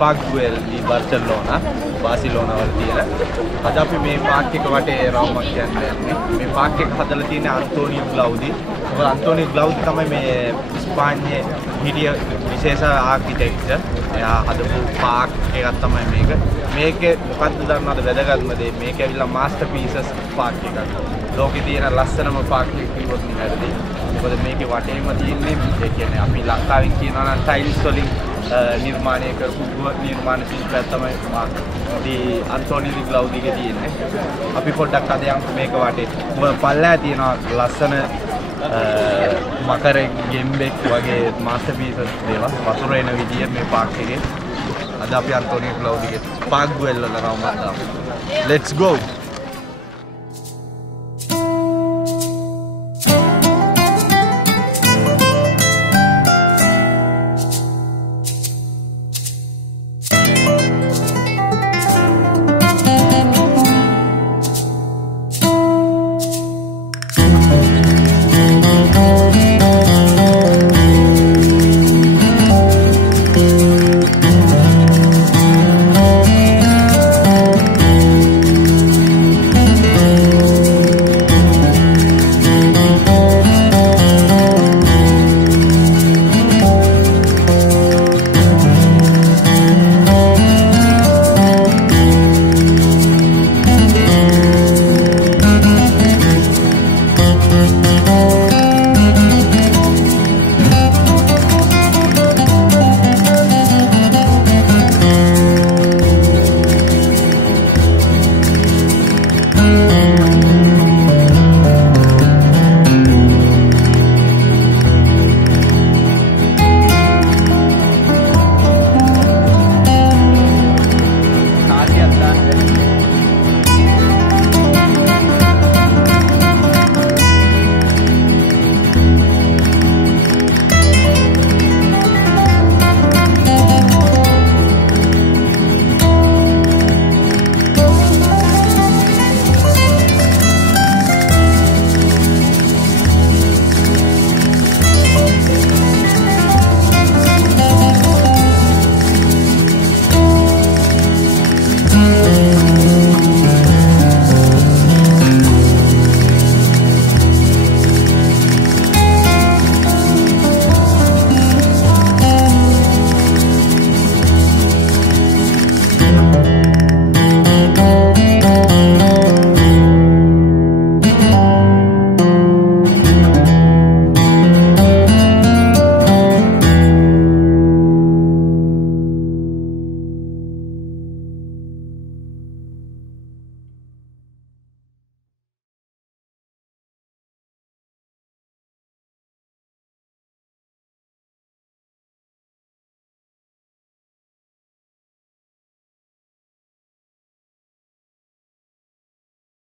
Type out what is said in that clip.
Parkwell di Barcelona, Barcelona වල තියෙන. අද අපි මේ පාක් එක වටේ රවුමක් යන්නේ. මේ පාක් එක හදලා තියෙන්නේ අන්තෝනියෝ ග්ලවුදි. මොකද අන්තෝනියෝ ග්ලවුදි තමයි මේ ස්පාඤ්ඤේ හිටිය විශේෂ ආකිටෙක්චර්. එයා හදපු පාක් එකක් තමයි මේක. මේකේ මොකක්ද දන්නවද වැදගත්ම දේ? මේක ඇවිල්ලා මාස්ටර්පීසස් පාක් එකක්. ලෝකේ තියෙන ලස්සනම පාක් එක කිව්වොත් නිවැරදි. මොකද මේකේ වටේම තියෙන්නේ ඒ කියන්නේ අපි ලංකාවෙන් කියනවා නම් ටයිල්ස් වලින් නිර්මාණය කරපු නිර්මාණ ශිල්පයක් තමයි දී අන්තෝනියෝ ඩි ග්ලවුදිගේ තියෙන්නේ. අපි පොඩ්ඩක් අද යමු මේක වටේ. මොකද පල්ලෑ තියෙනවා ලස්සන මකරෙක් ගෙම්බෙක් වගේ මාස්ටර්පීසස් දේවල් වතුර එන විදිය මේ පාක් එකේ. අද අපි අන්තෝනියෝ ග්ලවුදිගේ පාක්වෙල් වල රවුමක් දාමු. Let's go.